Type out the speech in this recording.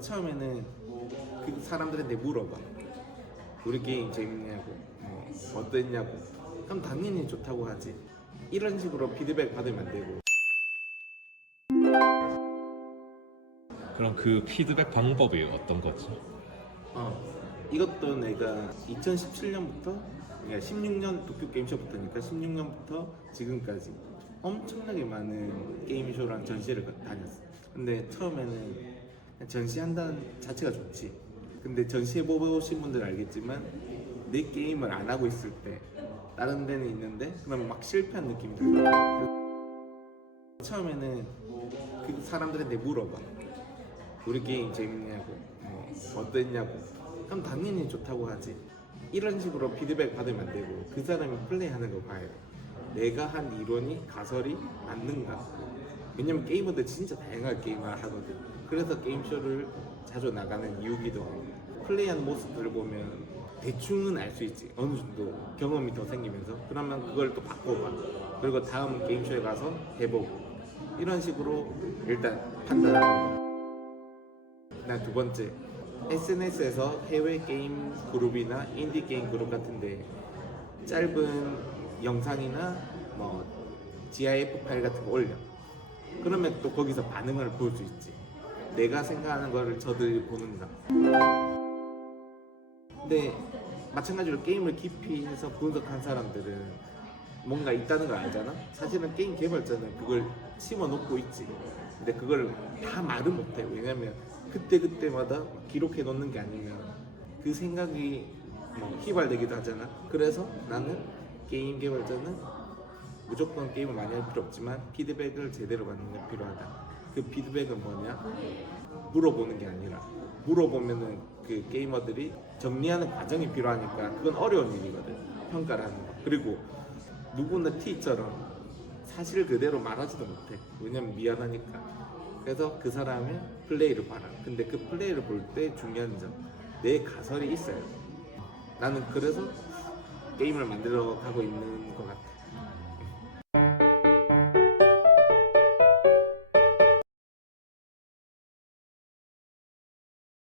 처음에는 그 사람들한테 물어봐. 우리 게임 재밌냐고, 뭐 어땠냐고. 그럼 당연히 좋다고 하지. 이런 식으로 피드백 받으면 안 되고. 그럼 그 피드백 방법이 어떤 거지? 어, 이것도 내가 2017년부터, 그러니까 16년 도쿄 게임쇼부터니까 16년부터 지금까지 엄청나게 많은 게임쇼랑 전시를 가- 다녔어. 근데 처음에는 전시한다는 자체가 좋지. 근데 전시해보신 분들 알겠지만 내 게임을 안 하고 있을 때 다른 데는 있는데 그럼 막 실패한 느낌이 들어. 처음에는 그 사람들한테 물어봐. 우리 게임 재밌냐고, 뭐 어땠냐고. 그럼 당연히 좋다고 하지. 이런 식으로 피드백 받으면 안 되고 그 사람이 플레이하는 거 봐야 돼. 내가 한 이론이 가설이 맞는가? 왜냐면 게이머들 진짜 다양한 게임을 하거든. 그래서 게임쇼를 자주 나가는 이유기도 하고 플레이하는 모습들을 보면 대충은 알 수 있지. 어느 정도 경험이 더 생기면서 그러면 그걸 또 바꿔봐. 그리고 다음 게임쇼에 가서 해보고 이런 식으로 일단 판단하는 거. 나두 번째 SNS에서 해외 게임 그룹이나 인디 게임 그룹 같은데 짧은 영상이나 뭐 GIF 파일 같은 거 올려 그러면 또 거기서 반응을 볼 수 있지 내가 생각하는 거를 저들이 보는가 근데 마찬가지로 게임을 깊이 해서 분석한 사람들은 뭔가 있다는 걸 알잖아. 사실은 게임 개발자는 그걸 심어 놓고 있지. 근데 그걸 다 말은 못해. 왜냐면 그때 그때마다 기록해 놓는 게 아니면 그 생각이 뭐 휘발되기도 하잖아. 그래서 나는 게임 개발자는 무조건 게임을 많이 할 필요 없지만 피드백을 제대로 받는 게 필요하다. 그 피드백은 뭐냐? 물어보는 게 아니라 물어보면은 그 게이머들이 정리하는 과정이 필요하니까 그건 어려운 일이거든. 평가를 하는 거. 그리고 누구나 T처럼 사실 그대로 말하지도 못해. 왜냐면 미안하니까. 그래서 그 사람의 플레이를 봐라. 근데 그 플레이를 볼 때 중요한 점, 내 가설이 있어요. 나는 그래서 게임을 만들어 가고 있는 것 같아.